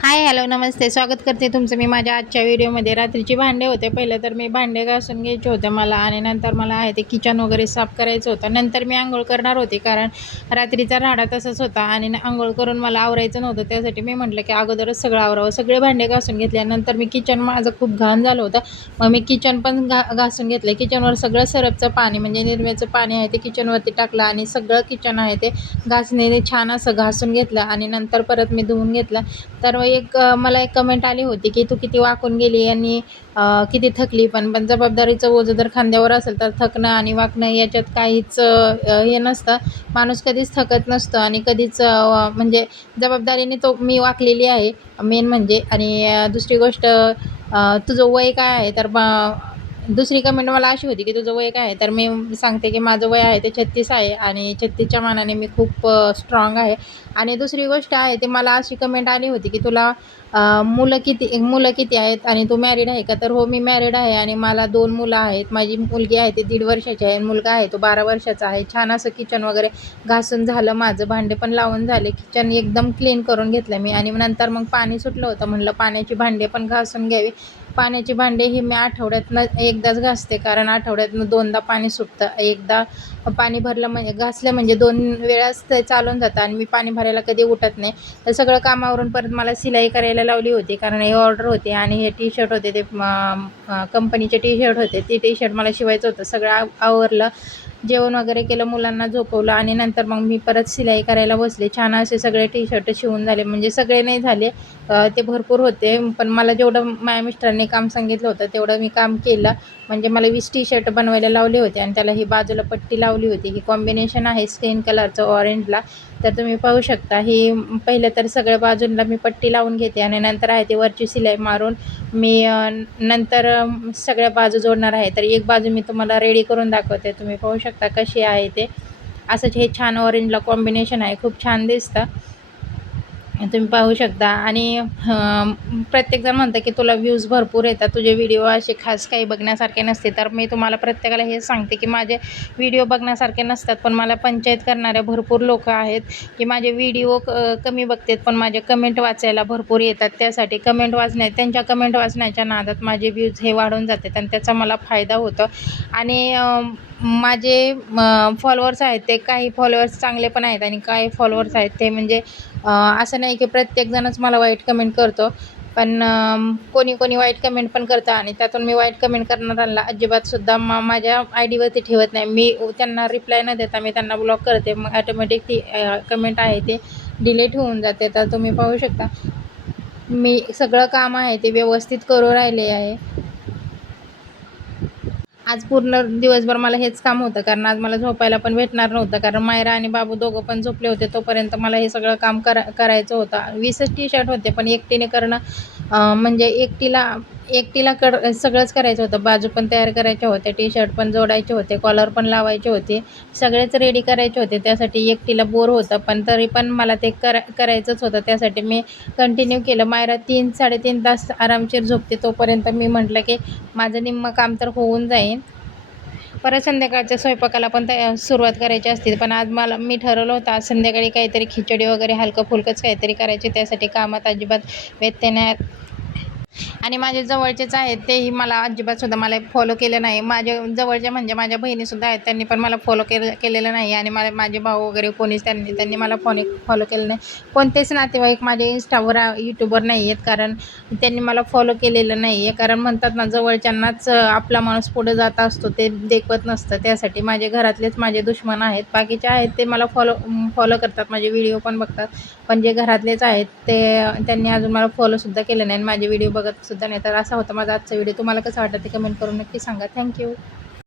Hi hello नमस्ते. स्वागत करते तुमचं मी माझ्या आजच्या व्हिडिओमध्ये. रात्रीची भांडे होते. पहिलं तर मी भांडे घासून घ्यायचे होते मला, आणि नंतर मला आहे ते किचन वगैरे साफ करायचं होतं. नंतर मी आंघोळ करणार होते, कारण रात्रीचा राडा तसंच होता आणि आंघोळ करून मला आवरायचं नव्हतं. त्यासाठी मी म्हटलं की अगोदरच सगळं आवरावं. सगळे भांडे घासून घेतले. नंतर मी किचन, माझं खूप घाण झालं होतं, मग मी किचन पण घासून घेतलं. किचनवर सगळं सरपचं पाणी म्हणजे निरम्याचं पाणी आहे ते किचनवरती टाकलं, आणि सगळं किचन आहे ते घासणीने छान असं घासून घेतलं, आणि नंतर परत मी धुवून घेतलं. तर मला एक कमेंट आली होती की तू किती वाकून गेली आणि किती थकली. पण जबाबदारीचं ओझं जर खांद्यावर असेल तर थकणं आणि वाकणं याच्यात काहीच हे नसतं. माणूस कधीच थकत नसतो, आणि कधीच म्हणजे जबाबदारीने तो मी वाकलेली आहे मेन म्हणजे. आणि दुसरी गोष्ट, तुझं वय काय आहे, तर दुसरी कमेंट मला अशी होती की तुझं वय काय आहे, तर मी सांगते की माझं वय आहे ते 36 आहे, आणि 36च्या मानाने मी खूप स्ट्रॉंग आहे. आणि दुसरी गोष्ट आहे ते, मला अशी कमेंट आली होती की तुला मुलं किती आहेत आणि तू मॅरिड आहे का. तर हो, मी मॅरिड आहे, आणि मला 2 मुलं आहेत. माझी मुलगी आहे ती 1.5 वर्षाची आहे, मुलगा आहे तो 12 वर्षाचा आहे. छान असं किचन वगैरे घासून झालं माझं, भांडे पण लावून झाले, किचन एकदम क्लीन करून घेतलं मी. आणि नंतर मग पाणी सुटलं होतं, म्हणलं पाण्याची भांडे पण घासून घ्यावी. पाण्याची भांडे ही मी आठवड्यातनं एकदाच घासते, कारण आठवड्यातनं 2दा पाणी सुटतं. एकदा पाणी भरलं म्हणजे घासलं म्हणजे 2 वेळाच ते चालून जातं, आणि मी पाणी भरायला कधी उठत नाही. तर सगळं कामावरून परत मला सिलाई करायला लावली होती, कारण हे ऑर्डर होते, आणि हे टी शर्ट होते ते कंपनीचे टी शर्ट होते. ते टी शर्ट मला शिवायचं होतं. सगळं आवरलं, जेवण वगैरे केलं, मुलांना झोपवलं, आणि नंतर मग मी परत सिलाई करायला बसले. छान असे सगळे टी शर्ट शिवून झाले, म्हणजे सगळे नाही झाले, ते भरपूर होते. पण मला जेवढं माझ्या मिस्टरांनी काम सांगितलं होतं तेवढं मी काम केलं. म्हणजे मला 20 टी शर्ट बनवायला लावले होते, आणि त्याला ही बाजूला पट्टी लावली होती. ही कॉम्बिनेशन आहे स्किन कलरचं ऑरेंजला. तर तुम्ही पाहू शकता, ही पहिलं तर सगळ्या बाजूंना मी पट्टी लावून घेते, आणि नंतर आहे ती वरची सिलाई मारून मी नंतर सगळ्या बाजू जोडणार आहे. तर एक बाजू मी तुम्हाला रेडी करून दाखवते. तुम्ही पाहू शकता कशी आहे ते. असंच हे छान ऑरेंजला कॉम्बिनेशन आहे, खूप छान दिसतं, तुम्ही पाहू शकता. आणि प्रत्येकजण म्हणतं की तुला व्ह्यूज भरपूर येतात, तुझे व्हिडिओ असे खास काही बघण्यासारखे नसते. तर मी तुम्हाला प्रत्येकाला हेच सांगते की माझे व्हिडिओ बघण्यासारखे नसतात, पण मला पंचायत करणारे भरपूर लोक आहेत की माझे व्हिडिओ कमी बघतात, पण माझे कमेंट वाचायला भरपूर येतात. त्यासाठी त्यांच्या कमेंट वाचण्याच्या नादात माझे व्ह्यूज हे वाढून जातात, आणि त्याचा मला फायदा होतो. आणि माझे फॉलोअर्स आहेत ते, काही फॉलोअर्स चांगले पण आहेत, आणि काही फॉलोअर्स आहेत ते म्हणजे असं नाही की प्रत्येकजणच मला वाईट कमेंट करतो. पण कोणी कोणी वाईट कमेंट पण करतं, आणि त्यातून मी वाईट कमेंट करणाऱ्यांना अजिबातसुद्धा माझ्या आय डीवरती ठेवत नाही. मी त्यांना रिप्लाय न देता मी त्यांना ब्लॉक करते. मग ॲटोमॅटिक ती कमेंट आहे ते डिलीट होऊन जाते. तर तुम्ही पाहू शकता मी सगळं काम आहे ते व्यवस्थित करू राहिले आहे. आज पूर्ण दिवसभर मला हेच काम होतं, कारण आज मला झोपायला पण भेटणार नव्हतं, कारण मायरा आणि बाबू दोघं पण झोपले होते. तोपर्यंत मला हे सगळं काम करायचं होतं. 20च टी शर्ट होते, पण एकटीने करणं म्हणजे एकटीला सगळंच करायचं होतं. बाजू पण तयार करायच्या होत्या, टी शर्ट पण जोडायचे होते, कॉलर पण लावायचे होते, सगळेच रेडी करायचे होते. त्यासाठी एकटीला बोर होतं, पण तरी पण मला ते करायचंच होतं. त्यासाठी मी कंटिन्यू केलं. मायरा 3-3.5 तास आरामशीर झोपते, तोपर्यंत मी म्हटलं की माझं निम्मं काम तर होऊन जाईल. परत संध्याकाळच्या स्वयंपाकाला पण सुरुवात करायची असते. पण आज मी ठरवलं होतं आज संध्याकाळी काहीतरी खिचडी वगैरे हलकं-फुलकंच काहीतरी करायची. त्यासाठी कामात अजिबात व्यत्यय नाही. आणि माझे जवळचेच आहेत, तेही मला अजिबातसुद्धा मला फॉलो केलं नाही. माझ्या जवळच्या म्हणजे माझ्या बहिणीसुद्धा आहेत, त्यांनी पण मला फॉलो केलेलं नाही. आणि माझे भाऊ वगैरे कोणीच त्यांनी मला फॉलो केलं नाही. कोणतेच नातेवाईक माझे इंस्टावर यूट्यूबवर नाही आहेत, कारण त्यांनी मला फॉलो केलेलं नाही आहे. कारण म्हणतात ना, जवळच्यांनाच आपला माणूस पुढे जात असतो, ते देखवत नसतं. त्यासाठी माझे घरातलेच माझे दुश्मन आहेत. बाकीचे आहेत ते मला फॉलो करतात, माझे व्हिडिओ पण बघतात. पण जे घरातलेच आहेत ते, त्यांनी अजून मला फॉलोसुद्धा केलं नाही, आणि माझे व्हिडिओ बघतसुद्धा नाही. तर असा होता माझा आजचा व्हिडिओ. तुम्हाला कसं वाटतं ते कमेंट करून नक्की सांगा. थँक्यू.